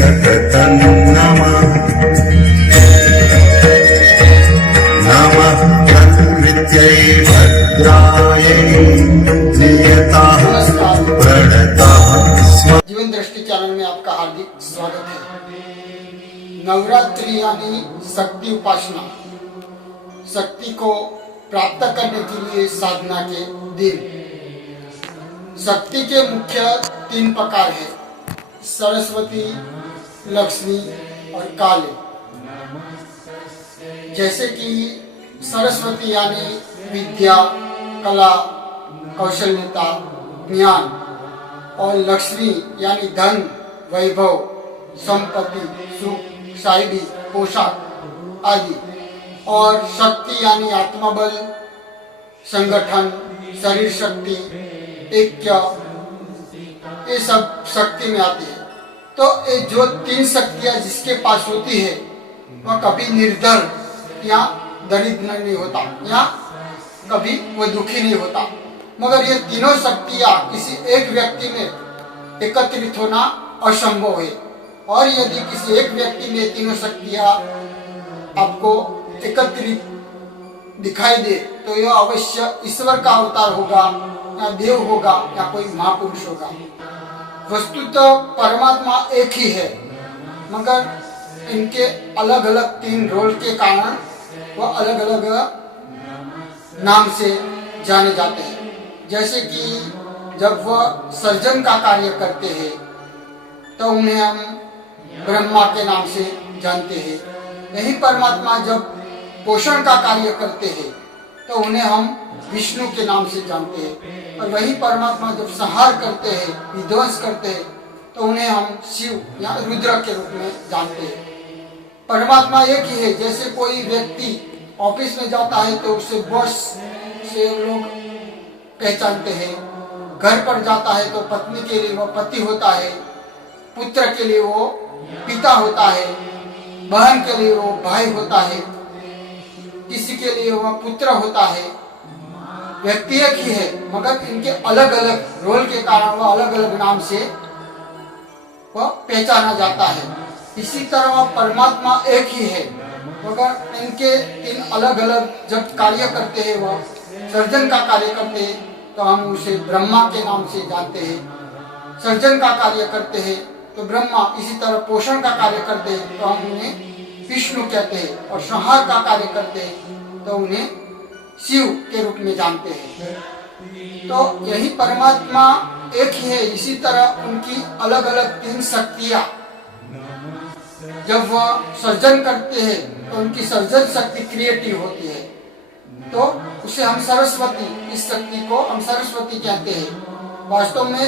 सततं नमः नमः तन्विद्यै भद्रायै नियताः प्रणताः स्म। जीवन दृष्टि चैनल में आपका हार्दिक स्वागत है। नवरात्रि यानी शक्ति उपासना, शक्ति को प्राप्त करने के लिए साधना के दिन। शक्ति के मुख्य 3 प्रकार है, सरस्वती, लक्ष्मी और काली। जैसे कि सरस्वती यानी विद्या, कला, कौशल्यता, ज्ञान, और लक्ष्मी यानी धन, वैभव, संपत्ति, सुख, शायरी, पोशाक आदि। और शक्ति यानी आत्मबल, संगठन, शरीर शक्ति, ऐक्य, ये सब शक्ति में आती है। तो ये जो 3 शक्तियां जिसके पास होती है वह कभी निर्धन या दरिद्र नहीं होता, या कभी वह दुखी नहीं होता। मगर ये तीनों शक्तियां किसी एक व्यक्ति में एकत्रित होना असंभव है। और यदि किसी एक व्यक्ति में तीनों शक्तियां आपको एकत्रित दिखाई दे तो यह अवश्य ईश्वर का अवतार होगा, या देव होगा, या कोई महापुरुष होगा। वस्तुतः परमात्मा एक ही है, मगर इनके अलग अलग 3 रोल के कारण वह अलग अलग नाम से जाने जाते हैं। जैसे कि जब वह सर्जन का कार्य करते हैं तो उन्हें हम ब्रह्मा के नाम से जानते हैं। यही परमात्मा जब पोषण का कार्य करते हैं तो उन्हें हम विष्णु के नाम से जानते हैं। और वही परमात्मा जब संहार करते हैं, विध्वंस करते हैं, तो उन्हें हम शिव या रुद्र के रूप में जानते हैं। परमात्मा एक ही है। जैसे कोई व्यक्ति ऑफिस में जाता है तो उसे बॉस से लोग पहचानते हैं, घर पर जाता है तो पत्नी के लिए वो पति होता है, पुत्र के लिए वो पिता होता है, बहन के लिए वो भाई होता है, किसी के लिए वह पुत्र होता है। व्यक्ति एक ही है, मगर इनके अलग अलग रोल के कारण वह अलग अलग नाम से वह पहचाना जाता है। इसी तरह वह परमात्मा एक ही है, मगर इनके 3 अलग अलग जब कार्य करते हैं, वह सर्जन का कार्य करते हैं तो हम उसे ब्रह्मा के नाम से जानते हैं। सर्जन का कार्य करते हैं तो ब्रह्मा, इसी तरह पोषण का कार्य करते हैं तो हम उन्हें विष्णु कहते हैं, और संहार का कार्य करते हैं तो उन्हें शिव के रूप में जानते हैं। तो यही परमात्मा एक ही है। इसी तरह उनकी अलग अलग 3 शक्तियां जब वह सर्जन करते हैं तो उनकी सर्जन शक्ति क्रिएटिव होती है, तो उसे हम सरस्वती, इस शक्ति को हम सरस्वती कहते हैं। वास्तव में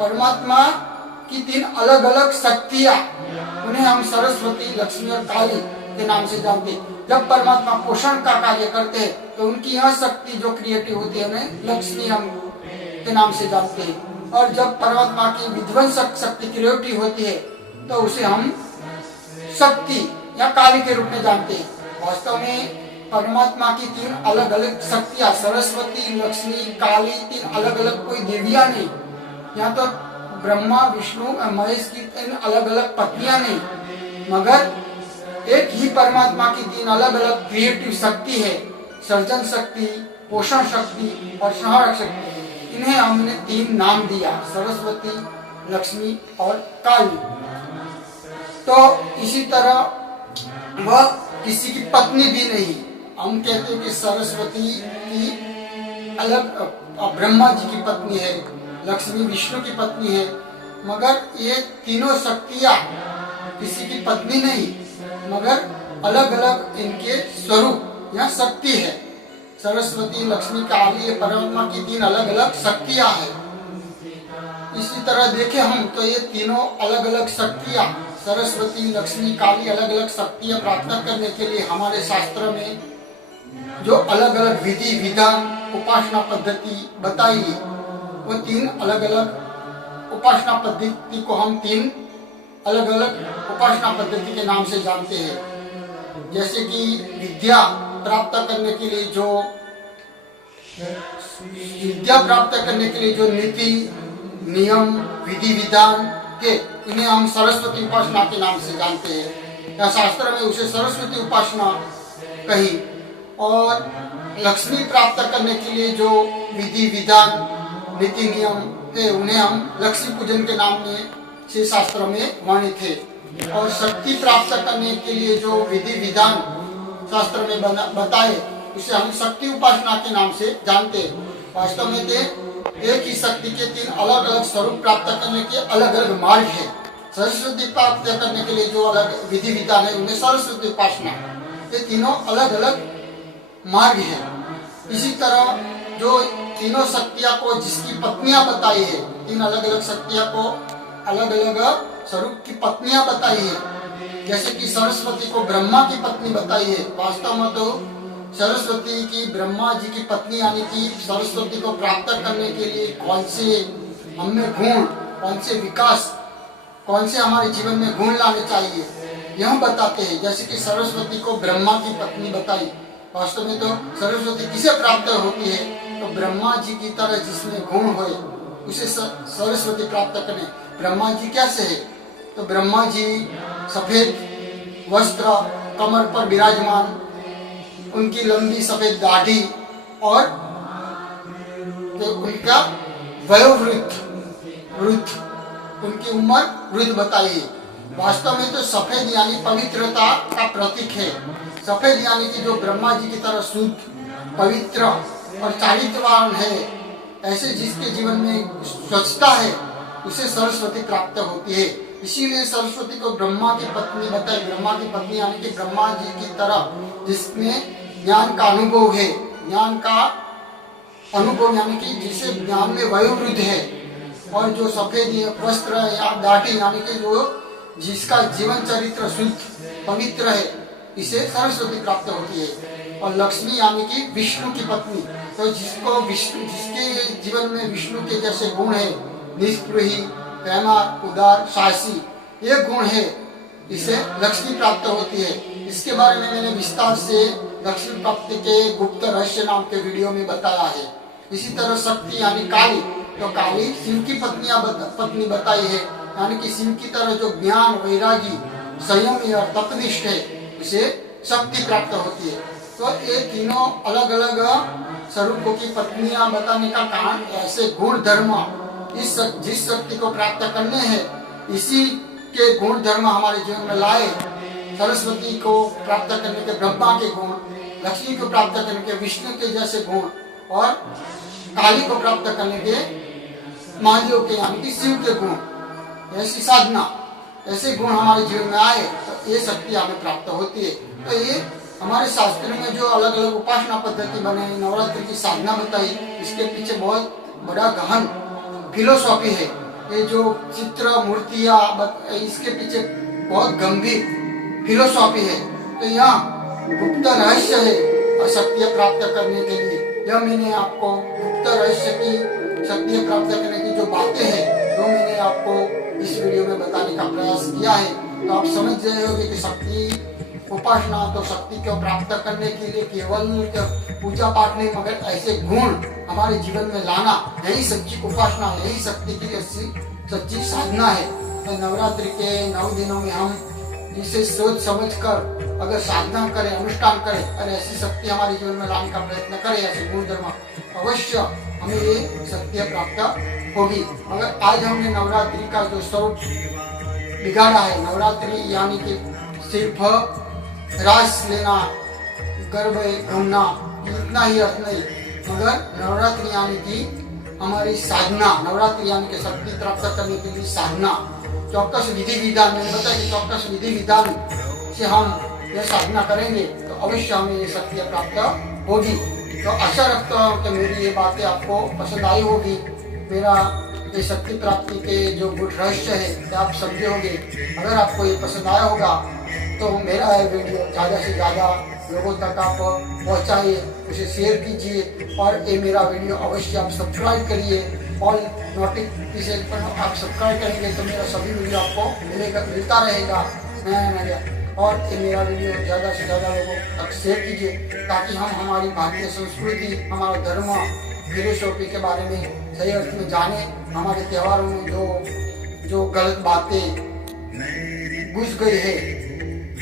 परमात्मा की 3 अलग अलग शक्तियां, उन्हें हम सरस्वती, लक्ष्मी और काली के नाम से जानते हैं। जब परमात्मा पोषण का कार्य करते हैं तो उनकी यह शक्ति जो क्रिएटिव होती है उन्हें लक्ष्मी हम के नाम से जानते हैं। और जब परमात्मा की विध्वंसक शक्ति क्रिएटिव होती है तो उसे हम शक्ति या काली के रूप में जानते हैं। वास्तव में परमात्मा की 3 अलग अलग शक्तियां, सरस्वती, लक्ष्मी, काली, 3 अलग अलग कोई देवियां नहीं, यहाँ तो ब्रह्मा, विष्णु और महेश की 3 अलग अलग पत्नियां नहीं, मगर एक ही परमात्मा की 3 अलग अलग क्रिएटिव शक्ति है। सर्जन शक्ति, पोषण शक्ति और संहारक शक्ति। इन्हें हमने 3 नाम दिया, सरस्वती, लक्ष्मी और काली। तो इसी तरह वह किसी की पत्नी भी नहीं। हम कहते हैं कि सरस्वती की अलग ब्रह्मा जी की पत्नी है, लक्ष्मी विष्णु की पत्नी है, मगर ये तीनों शक्तियां किसी की पत्नी नहीं, मगर अलग अलग इनके स्वरूप या शक्ति है। सरस्वती, लक्ष्मी, काली, ये परमात्मा की 3 अलग अलग शक्तियां हैं। इसी तरह देखें हम तो ये तीनों अलग अलग शक्तियां, सरस्वती, लक्ष्मी, काली, अलग अलग शक्तियां प्राप्त करने के लिए हमारे शास्त्र में जो अलग अलग विधि विधान उपासना पद्धति बताई है, वो 3 अलग अलग उपासना पद्धति को हम 3 अलग अलग उपासना पद्धति के नाम से जानते हैं। जैसे कि विद्या प्राप्त करने के लिए जो नीति, नियम, विधि विधान थे, इन्हें हम सरस्वती उपासना के नाम से जानते हैं, या शास्त्र में उसे सरस्वती उपासना कही। और लक्ष्मी प्राप्त करने के लिए जो विधि विधान नीति नियम थे उन्हें हम लक्ष्मी पूजन के नाम से शास्त्रों में वर्णित थे। और शक्ति प्राप्त करने के लिए जो विधि विधान शास्त्र में बताए उसे हम शक्ति उपासना के नाम से जानते हैं। वास्तव में एक ही शक्ति के 3 अलग अलग स्वरूप प्राप्त करने के अलग अलग मार्ग है। सरस्वती प्राप्त करने के लिए जो अलग विधि विधान है उन्हें सरस्वती उपासना, ये तीनों अलग अलग मार्ग है। इसी तरह जो तीनों शक्तियां को जिसकी पत्नियां बताई है, 3 अलग अलग शक्तियां को अलग अलग स्वरूप की पत्नियां बताई है। जैसे कि सरस्वती को ब्रह्मा की पत्नी बताई है, वास्तव में तो सरस्वती की ब्रह्मा जी की पत्नी यानी कि सरस्वती को प्राप्त करने के लिए कौन से हमें गुण, कौन से विकास, कौन से हमारे जीवन में गुण लाने चाहिए यह बताते हैं। जैसे कि सरस्वती को ब्रह्मा की पत्नी बताई, वास्तव में तो सरस्वती किसे प्राप्त होती है, तो ब्रह्मा जी की तरह जिसमें गुण होए उसे सरस्वती प्राप्त करने। ब्रह्मा जी कैसे है, तो ब्रह्मा जी सफेद वस्त्र कमर पर विराजमान, उनकी लंबी सफेद दाढ़ी और तो उनका वयोवृद्ध, उनकी उम्र वृद्ध बताई है। वास्तव में तो सफेद यानी पवित्रता का प्रतीक है। सफेद यानी कि जो ब्रह्मा जी की तरह शुद्ध, पवित्र और चारित्रवान है, ऐसे जिसके जीवन में स्वच्छता है उसे सरस्वती प्राप्त होती है। इसीलिए सरस्वती को ब्रह्मा की पत्नी बताई। ब्रह्मा की पत्नी यानी कि ब्रह्मा जी की तरह जिसमें ज्ञान का अनुभव है, ज्ञान का अनुभव यानी कि जिसे ज्ञान में वयोवृद्ध है, और जो सफेद वस्त्र या दाढ़ी यानी कि जो जिसका जीवन चरित्र शुद्ध पवित्र है, इसे सरस्वती प्राप्त होती है। और लक्ष्मी यानी कि विष्णु की पत्नी, तो जिसको विष्णु, जिसके जीवन में विष्णु के जैसे गुण है, निष्पृही, प्रेमा, उदार, साहसी, ये गुण है, इसे लक्ष्मी प्राप्त होती है। इसके बारे में मैंने विस्तार से लक्ष्मी प्राप्ति के गुप्त रहस्य नाम के वीडियो में बताया है। इसी तरह शक्ति यानी काली, तो काली शिव की पत्नी बताई है, यानी कि शिव की तरह जो ज्ञान, वैरागी, संयमी और तपनिष्ठ है, उसे शक्ति प्राप्त होती है। तो ये तीनों अलग अलग स्वरूपों की पत्नियां बताने का कारण ऐसे गुण धर्म जिस शक्ति को प्राप्त करने हैं, इसी के गुण धर्म हमारे जीवन में लाए। सरस्वती को प्राप्त करने के ब्रह्मा के गुण, लक्ष्मी को प्राप्त करने के विष्णु के जैसे गुण, और काली को प्राप्त करने के महादेव के यानी कि शिव के गुण, ऐसी साधना, ऐसे गुण हमारे जीवन में आए तो ये शक्ति हमें प्राप्त होती है। तो ये हमारे शास्त्र में जो अलग अलग उपासना पद्धति बने, नवरात्रि की साधना बताई, इसके पीछे बहुत बड़ा गहन फिलोसॉफी है। ये जो चित्र मूर्तियाँ, इसके पीछे बहुत गंभीर फिलोसॉफी है। तो यहाँ गुप्त रहस्य है शक्तियाँ प्राप्त करने के लिए। यह मैंने आपको गुप्त रहस्य की शक्तियाँ प्राप्त करने की जो बातें हैं, वो मैंने आपको इस वीडियो में बताने का प्रयास किया है। तो आप समझ रहे होंगे कि शक्ति उपासना, तो शक्ति को प्राप्त करने के लिए केवल पूजा पाठ नहीं, मगर ऐसे गुण हमारे जीवन में लाना, यही सच्ची उपासना, यही शक्ति की सच्ची साधना है। तो नवरात्रि के 9 दिनों में हम इसे सोच समझ कर अगर साधना करें, अनुष्ठान करें और ऐसी शक्ति हमारे जीवन में लाने का प्रयत्न करें, ऐसे गुण धर्म, अवश्य हमें ये शक्तियाँ प्राप्त होगी। मगर आज हमने नवरात्रि का जो स्वरूप बिगाड़ा है, नवरात्रि यानी कि सिर्फ रास लेना, गरबे घूमना, इतना ही अर्थ नहीं, मगर नवरात्रि यानी कि हमारी साधना, नवरात्रि यानी कि शक्ति प्राप्त करने के लिए साधना, चौकस विधि विधान, मैंने बताया कि चौकस विधि विधान से हम यह साधना करेंगे तो अवश्य हमें ये शक्तियाँ प्राप्त होगी। तो आशा रखता हूँ कि मेरी ये बातें आपको पसंद आई होगी। मेरा ये शक्ति प्राप्ति के जो गुड रहस्य है आप समझे होंगे। अगर आपको ये पसंद आया होगा तो मेरा ये वीडियो ज़्यादा से ज़्यादा लोगों तक आप पहुँचाइए, उसे शेयर कीजिए, और ये मेरा वीडियो अवश्य आप सब्सक्राइब करिए। ऑल नोटिफिकेशन पर आप सब्सक्राइब करेंगे तो मेरा सभी वीडियो आपको मिलता रहेगा नया। और ये मेरा वीडियो ज़्यादा से ज़्यादा लोगों तक शेयर कीजिए, ताकि हम हमारी भारतीय संस्कृति, हमारा धर्म, फिलोसॉफी के बारे में सही अर्थ में जाने, हमारे त्योहारों में जो जो गलत बातें घुस गई है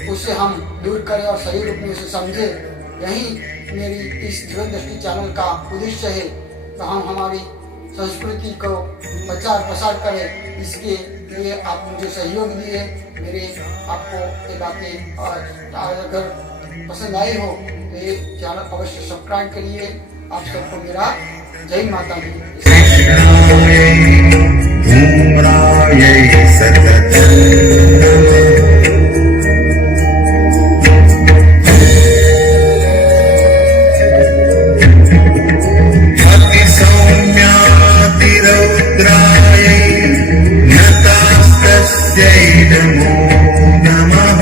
उसे हम दूर करें और सही रूप में उसे समझे। यही मेरी इस जीवन दृष्टि चैनल का उद्देश्य है। तो हम हमारी संस्कृति को प्रचार प्रसार करें, इसके लिए आप मुझे सहयोग दिए। मेरे आपको ये बातें अगर पसंद आई हो तो ये चैनल अवश्य सब्सक्राइब करिए। आप सबको मेरा जय माता दी। धूम्रायै सततं नमः। नतास्तस्यै नमो नमः।